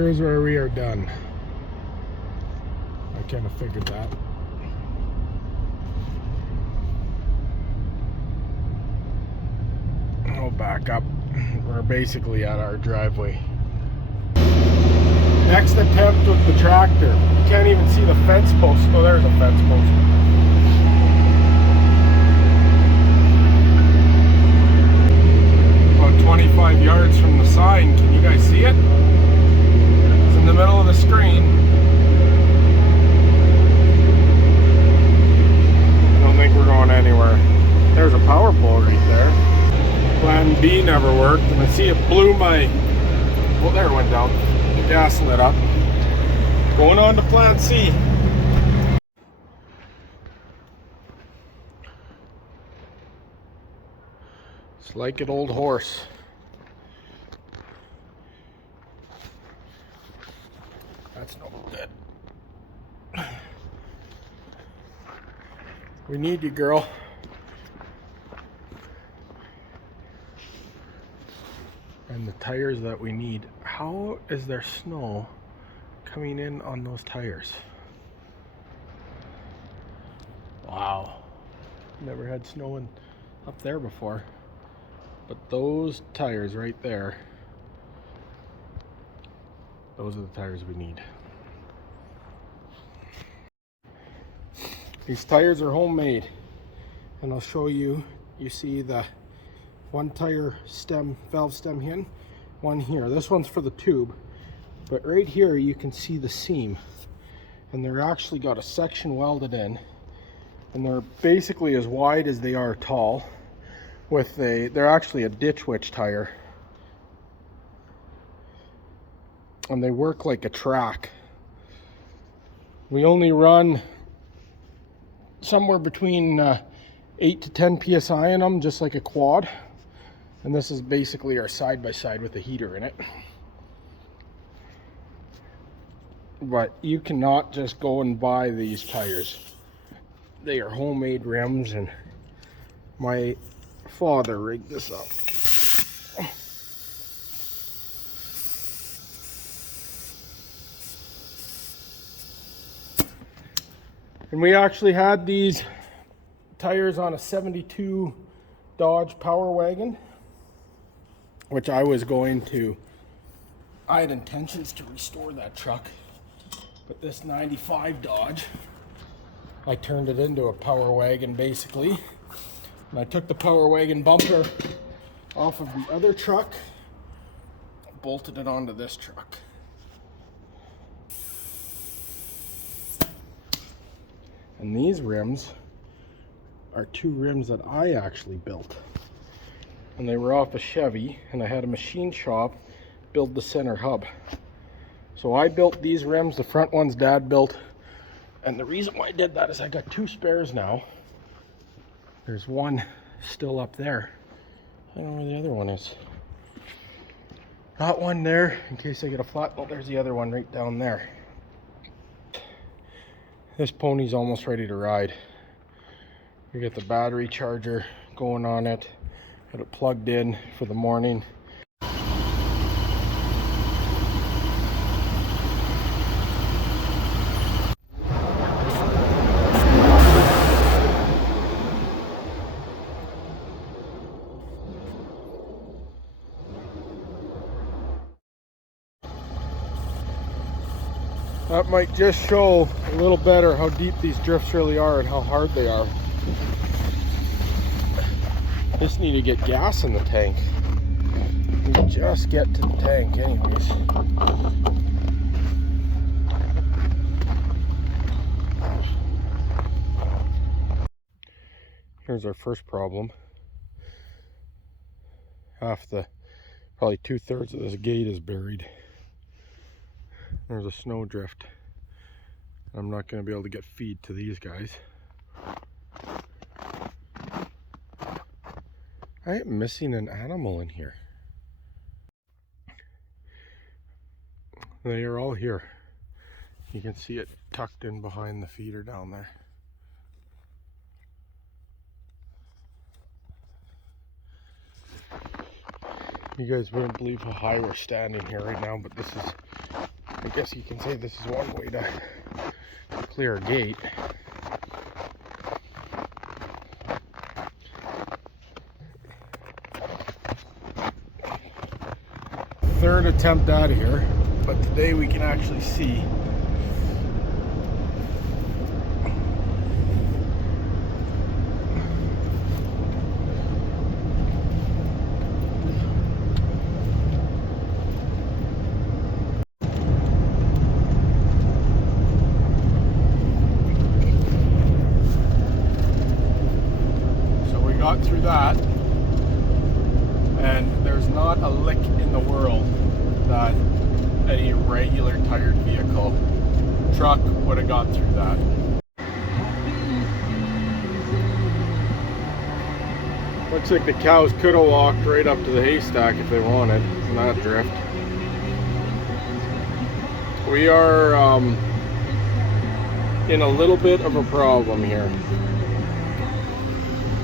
here's where we are done. I kind of figured that. I'll back up. We're basically at our driveway. Next attempt with the tractor. You can't even see the fence post. Oh, there's a fence post. About 25 yards from the sign. Can you guys see it? It's in the middle of the screen. I don't think we're going anywhere. There's a power pole right there. Plan B never worked, and I see it blew my... Well, there it went down. The gas lit up. Going on to Plan C. It's like an old horse. That's no good. We need you, girl. And the tires that we need. How is there snow coming in on those tires? Wow. Never had snow up there before. But those tires right there, those are the tires we need. These tires are homemade. And I'll show you, you see the one tire stem, valve stem in, one here. This one's for the tube, but right here you can see the seam, and they're actually got a section welded in, and they're basically as wide as they are tall. They're actually a ditch witch tire, and they work like a track. We only run somewhere between 8 to 10 psi in them, just like a quad. And this is basically our side-by-side with a heater in it. But you cannot just go and buy these tires. They are homemade rims, and my father rigged this up. And we actually had these tires on a 72 Dodge Power Wagon, which I had intentions to restore that truck, but this 95 Dodge, I turned it into a Power Wagon basically, and I took the Power Wagon bumper off of the other truck, bolted it onto this truck. And these rims are two rims that I actually built. And they were off a Chevy, and I had a machine shop build the center hub. So I built these rims, the front ones Dad built. And the reason why I did that is I got two spares now. There's one still up there. I don't know where the other one is. Got one there in case I get a flat. Oh, there's the other one right down there. This pony's almost ready to ride. We got the battery charger going on it. Got it plugged in for the morning. That might just show a little better how deep these drifts really are and how hard they are. Just need to get gas in the tank. We just get to the tank anyways. Here's our first problem. Probably 2/3 of this gate is buried. There's a snow drift. I'm not going to be able to get feed to these guys. I am missing an animal in here. They are all here. You can see it tucked in behind the feeder down there. You guys wouldn't believe how high we're standing here right now, but this is I guess you can say this is one way to clear a gate. Third attempt out of here, but today we can actually see. Got through that, and there's not a lick in the world that any regular tired vehicle truck would have got through that. Looks like the cows could have walked right up to the haystack if they wanted in that drift. We are in a little bit of a problem here.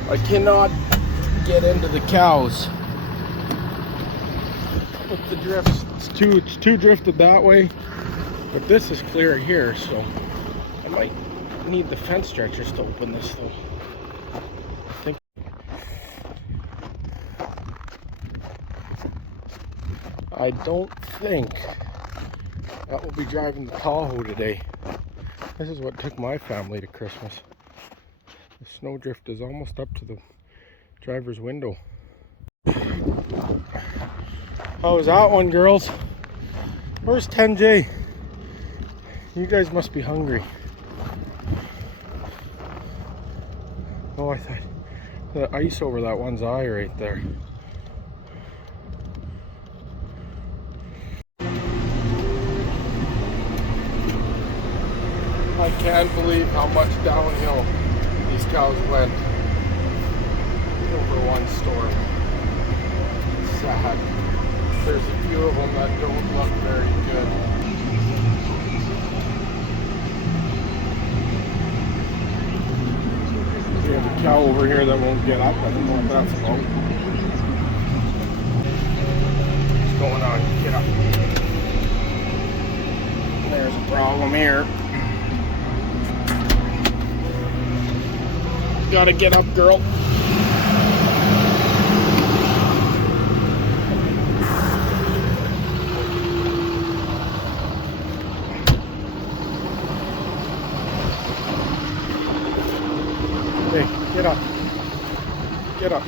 I cannot get into the cows with the drifts. It's too drifted that way, but this is clear here, so I might need the fence stretchers to open this though. I don't think that will be driving the Tahoe today. This is what took my family to Christmas. The snowdrift is almost up to the driver's window. How was that one, girls? Where's 10J? You guys must be hungry. Oh, I thought the ice over that one's eye right there. I can't believe how much downhill these cows went over one storm. Sad. There's a few of them that don't look very good. We have a cow over here that won't get up. I don't know what that's about. What's going on? Get up. There's a problem here. Gotta get up, girl. Hey, get up. Get up.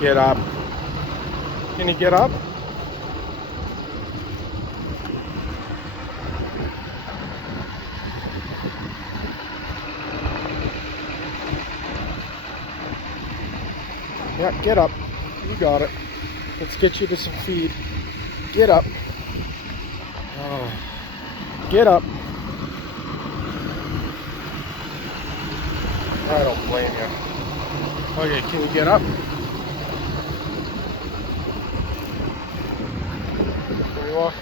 Get up. Can you get up? Yeah, get up. You got it. Let's get you to some feed. Get up. Oh. Get up. I don't blame you. Okay, can you get up? Can you walk?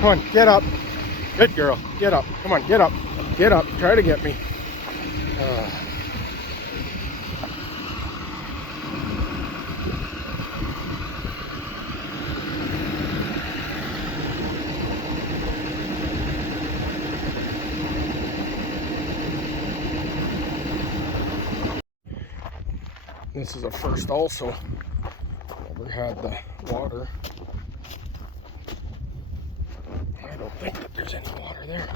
Come on, get up. Good girl. Get up. Come on, get up. Get up. Try to get me. This is a first also. Never had the water. I don't think that there's any water there.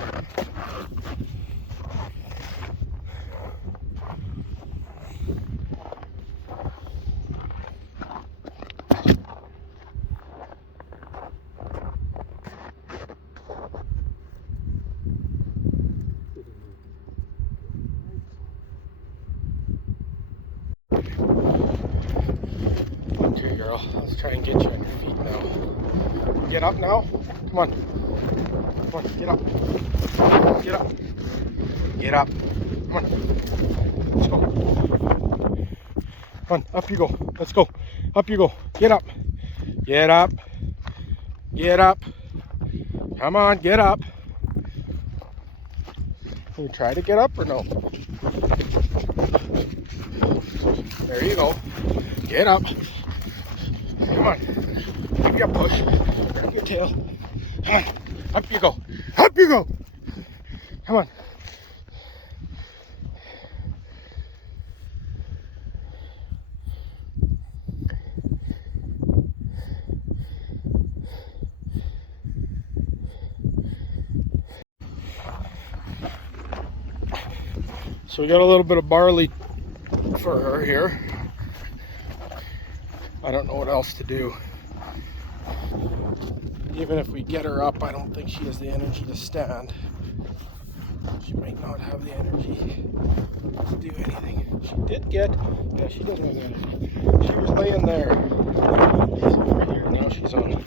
Okay, girl, let's try and get you on your feet now. Get up now. Come on. Come on, get up. Get up. Get up. Come on. Let's go. Come on, up you go. Let's go. Up you go. Get up. Get up. Get up. Come on, get up. Can you try to get up or no? There you go. Get up. Come on. Give me a push. Grab your tail. Come on. Up you go. Up you go. Come on. So we got a little bit of barley for her here. I don't know what else to do. Even if we get her up, I don't think she has the energy to stand. She might not have the energy to do anything. She did get, yeah, she does have the energy. She was laying there. She's over here, now she's on.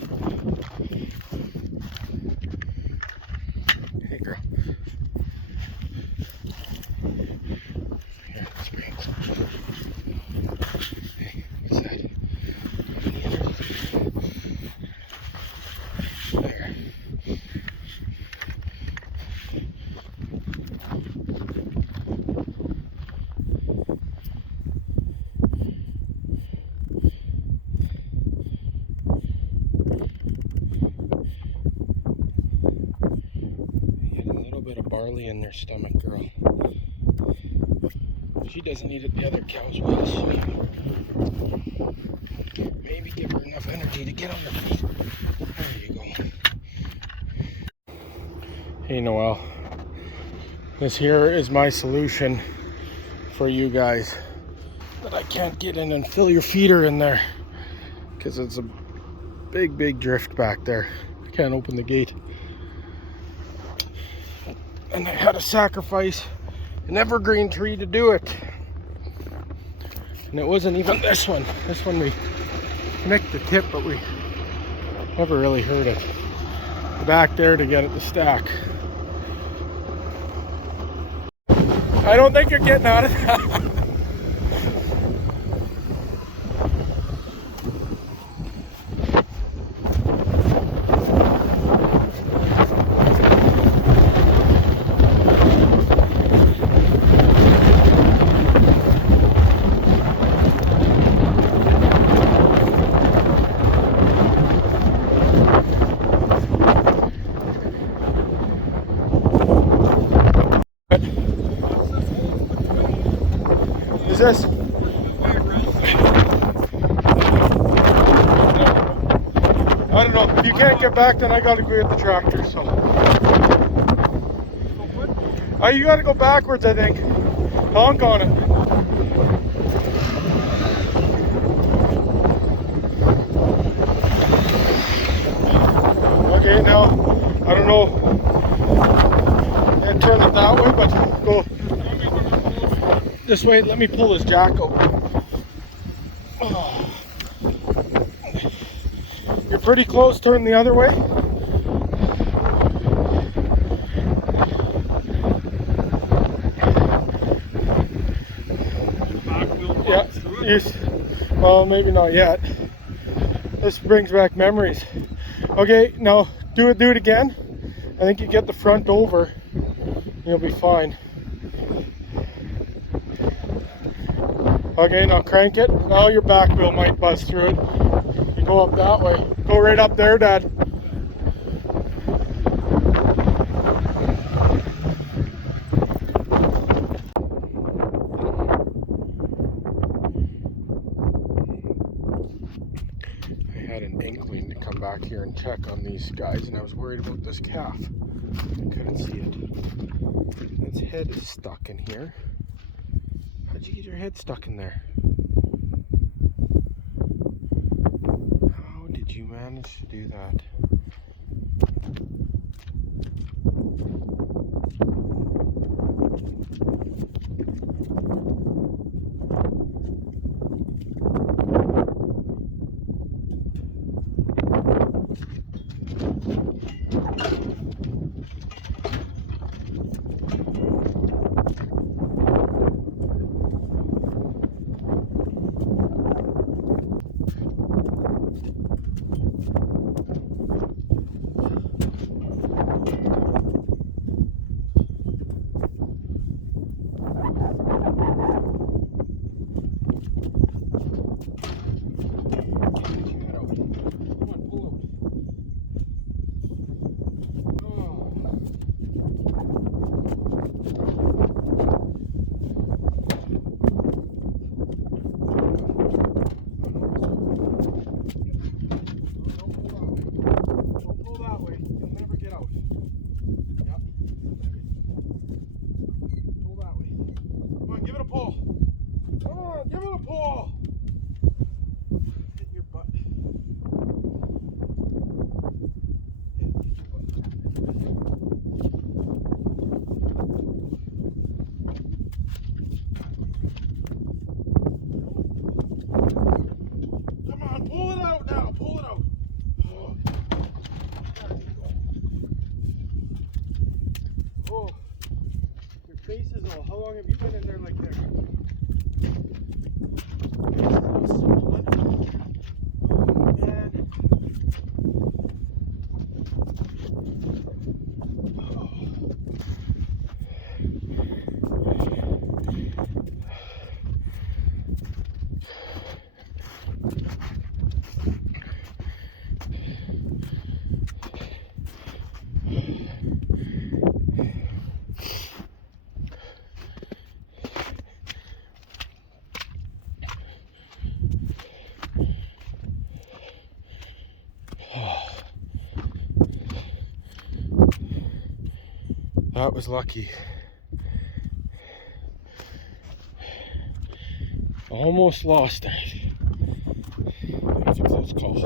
Hey girl. Here, springs. Hey, what's that? Any energy? There. Bit of barley in their stomach, girl. She doesn't eat it, the other cows will, so maybe give her enough energy to get on her feet. There you go. Hey Noelle, this here is my solution for you guys that I can't get in and fill your feeder in there because it's a big drift back there. I can't open the gate. And I had to sacrifice an evergreen tree to do it. And it wasn't even this one. This one we nicked the tip, but we never really hurt it. Back there to get it to stack. I don't think you're getting out of that. Is this? I don't know. If you can't get back, then I gotta go get the tractor, so. Oh, you gotta go backwards, I think. Honk on it. Okay, now, I don't know. And turn it that way, but go. This way, let me pull his jack out. Oh. You're pretty close, turn the other way. Yeah, well, maybe not yet. This brings back memories. Okay, now do it again. I think you get the front over, you'll be fine. Okay, now crank it. Now your back wheel might buzz through it. You go up that way. Go right up there, Dad. I had an inkling to come back here and check on these guys, and I was worried about this calf. I couldn't see it. Its head is stuck in here. How'd you get your head stuck in there? How did you manage to do that? Face is all. How long have you been in there like there? This is all solid. Oh man. That was lucky. Almost lost it. That was a close call.